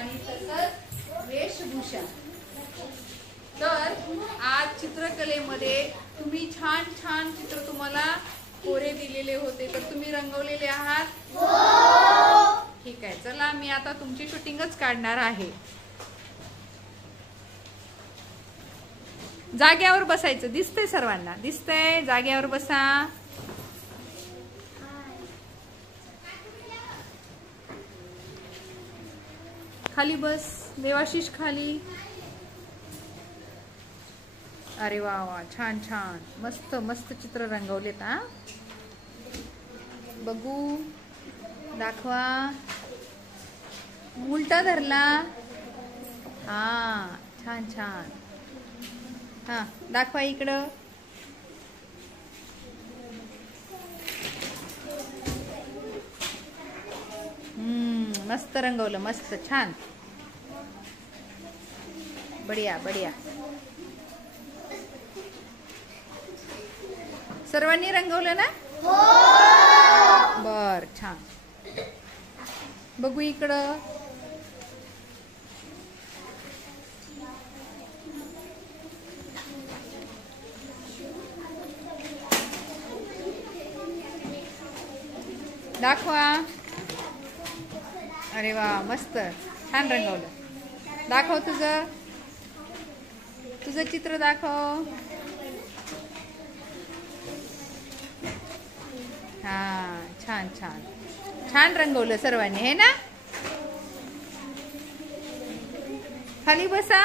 आणि तसंच वेशभूषा। तर आज चित्रकलेमध्ये तुम्ही छान छान चित्र तुम्हाला कोरे दिलेले होते, तर तुम्ही रंगवलेले आहात? हो। ठीक आहे, चला मी आता तुमची शूटिंगच काढणार आहे। जाग्यावर बसायचं, दिसतंय सर्वांना? दिसतंय? जाग्यावर बसा। खाली बस, देवाशिष खाली। अरे वा वा, छान छान, मस्त मस्त चित्र रंगवलेत हा। बघू, दाखवा। उलटा धरला, हा छान छान। हा दाखवा इकडं। मस्त रंगवलं, मस्त छान, बढिया बढिया। सर्वांनी रंगवलं ना? हो। बर, छान। बघू इकडं। दाखवा। अरे वा, मस्त छान रंगवलं। दाखव तुझं चित्र दाखव। हा, छान छान छान रंगवलं सर्वांनी, है ना? खाली बसा।